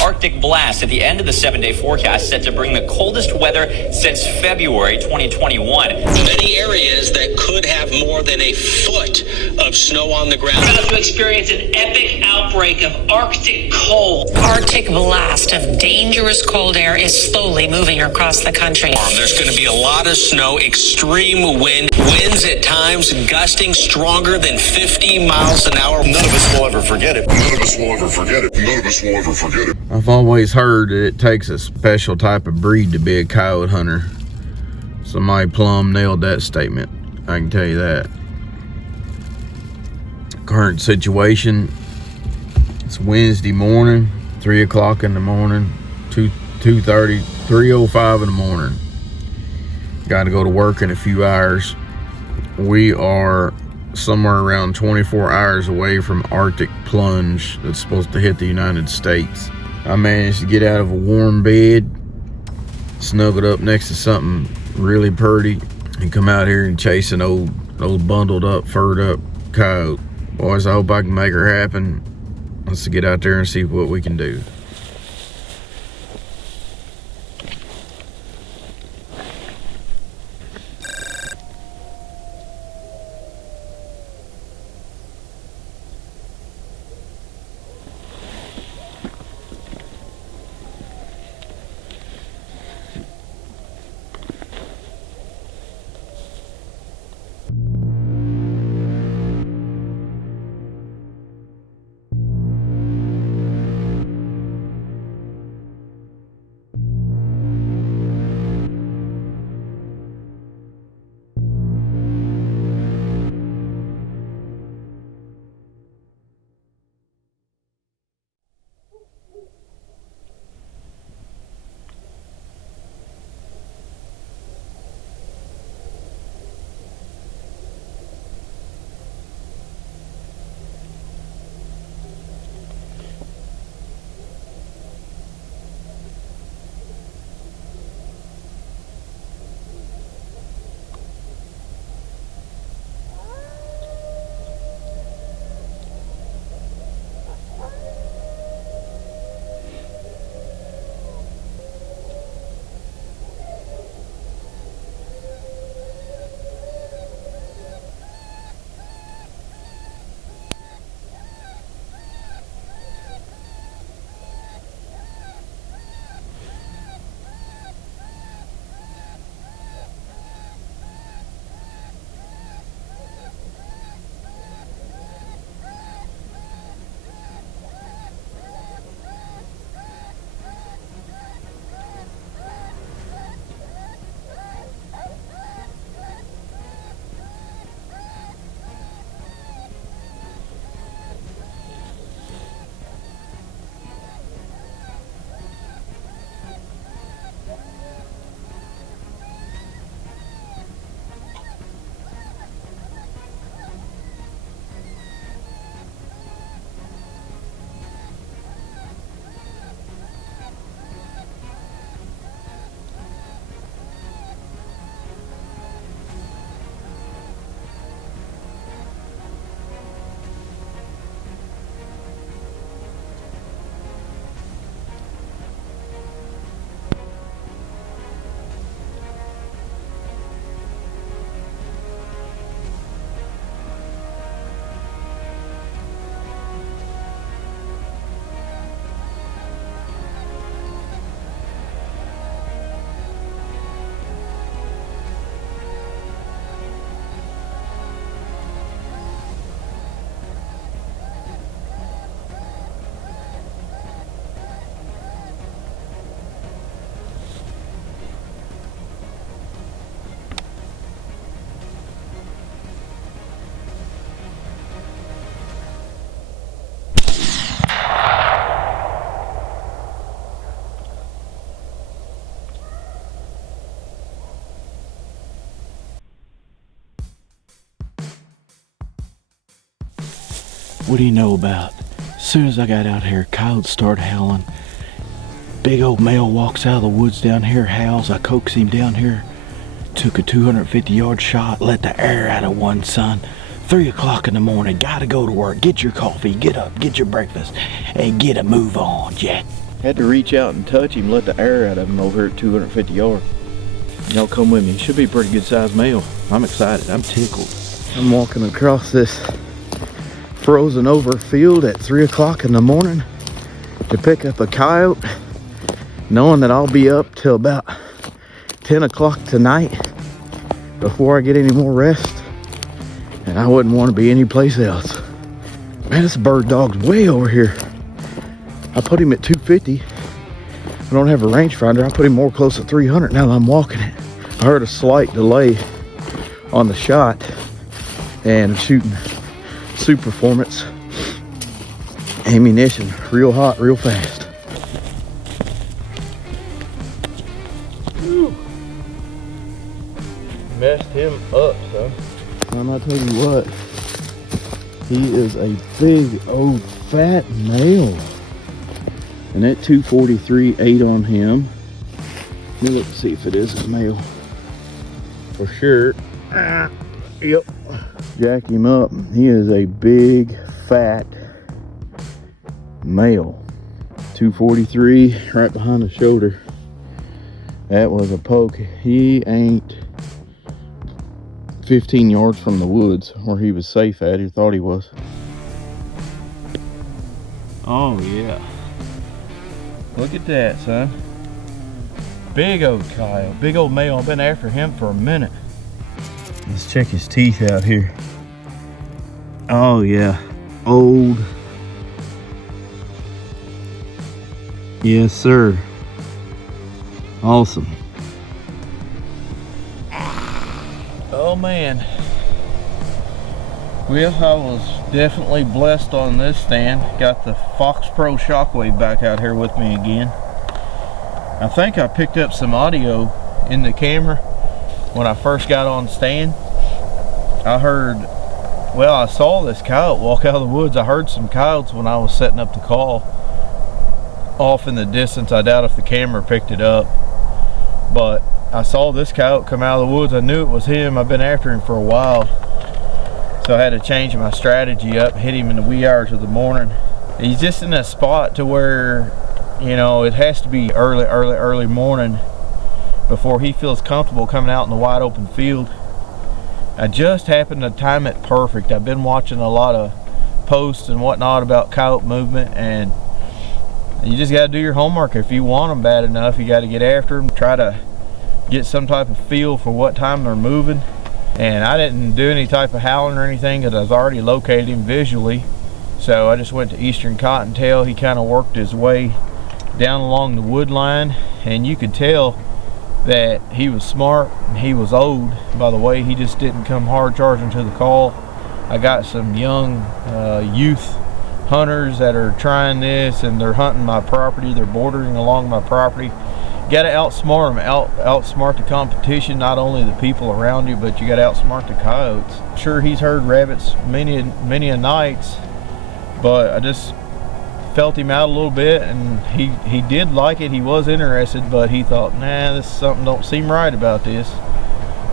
Arctic blast at the end of the 7-day forecast set to bring the coldest weather since February 2021. Many areas that could have more than a foot of snow on the ground. We're about to experience an epic outbreak of Arctic cold. Arctic blast of dangerous cold air is slowly moving across the country. There's going to be a lot of snow, extreme wind, winds at times gusting stronger than 50 miles an hour. None of us will ever forget it. None of us will ever forget it. None of us will ever forget it. I've always heard that it takes a special type of breed to be a coyote hunter. Somebody plumb nailed that statement, I can tell you that. Current situation, it's Wednesday morning, 3 o'clock in the morning, 2:30, 3:05 in the morning. Got to go to work in a few hours. We are somewhere around 24 hours away from Arctic plunge that's supposed to hit the United States. I managed to get out of a warm bed, snuggled up next to something really pretty, and come out here and chase an old bundled up, furred up coyote. Boys, I hope I can make her happen. Let's get out there and see what we can do. What do you know about? As soon as I got out here, coyotes started howling. Big old male walks out of the woods down here, howls. I coax him down here. Took a 250-yard shot, let the air out of one, son. 3 o'clock in the morning, gotta go to work. Get your coffee, get up, get your breakfast, and get a move on, Jack. Had to reach out and touch him, let the air out of him over here at 250 yards. Y'all come with me. Should be a pretty good sized male. I'm excited. I'm tickled. I'm walking across this frozen over field at 3 o'clock in the morning to pick up a coyote, knowing that I'll be up till about 10 o'clock tonight before I get any more rest, and I wouldn't want to be anyplace else. Man, this bird dog's way over here. I put him at 250. I don't have a rangefinder. I put him more close to 300 now that I'm walking it. I heard a slight delay on the shot, and I'm shooting super performance ammunition, real hot, real fast. Whew. Messed him up, son. I'm not telling you what, he is a big old fat male. And that 243 ate on him. Let me look to see if it is a male. For sure. Yep. Jack him up. He is a big, fat male. 243 right behind the shoulder. That was a poke. He ain't 15 yards from the woods where he was safe at. He thought he was. Oh yeah. Look at that, son. Big old coyote, big old male. I've been after him for a minute. Let's check his teeth out here. Oh yeah, old. Yes, sir. Awesome. Oh man. Well, I was definitely blessed on this stand. Got the Fox Pro Shockwave back out here with me again. I think I picked up some audio in the camera when I first got on stand. I saw this coyote walk out of the woods. I heard some coyotes when I was setting up the call off in the distance. I doubt if the camera picked it up, but I saw this coyote come out of the woods. I knew it was him. I've been after him for a while, so I had to change my strategy up, hit him in the wee hours of the morning. He's just in a spot to where, you know, it has to be early morning before he feels comfortable coming out in the wide open field. I just happened to time it perfect. I've been watching a lot of posts and whatnot about coyote movement, and you just got to do your homework. If you want them bad enough, you got to get after them, try to get some type of feel for what time they're moving. And I didn't do any type of howling or anything because I was already located him visually. So I just went to Eastern Cottontail. He kind of worked his way down along the wood line, and you could tell that he was smart and he was old. By the way, he just didn't come hard charging to the call. I got some young youth hunters that are trying this, and they're hunting my property. They're bordering along my property. You got to outsmart them, outsmart the competition, not only the people around you, but you got to outsmart the coyotes. Sure, he's heard rabbits many a nights, but I just felt him out a little bit, and he did like it. He was interested, but he thought, nah, this something don't seem right about this.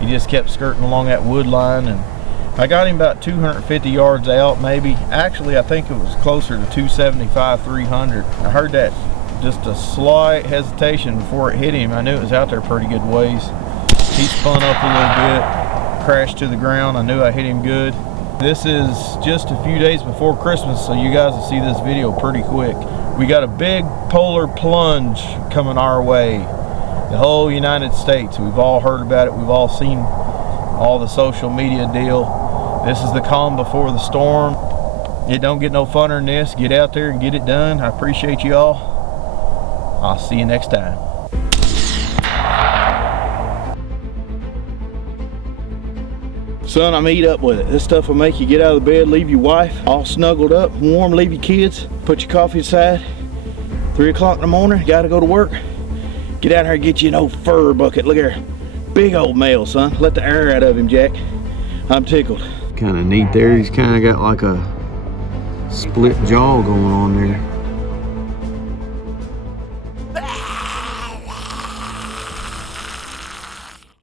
He just kept skirting along that wood line, and I got him about 250 yards out, maybe. Actually, I think it was closer to 275, 300. I heard that just a slight hesitation before it hit him. I knew it was out there pretty good ways. He spun up a little bit, crashed to the ground. I knew I hit him good. This is just a few days before Christmas, so you guys will see this video pretty quick. We got a big polar plunge coming our way. The whole United States. We've all heard about it. We've all seen all the social media deal. This is the calm before the storm. It don't get no funner than this. Get out there and get it done. I appreciate you all. I'll see you next time. Son, I'm eat up with it. This stuff will make you get out of the bed, leave your wife all snuggled up, warm, leave your kids, put your coffee aside. 3 o'clock in the morning, gotta go to work. Get out here and get you an old fur bucket. Look here, big old male, son. Let the air out of him, Jack. I'm tickled. Kind of neat there. He's kind of got like a split jaw going on there.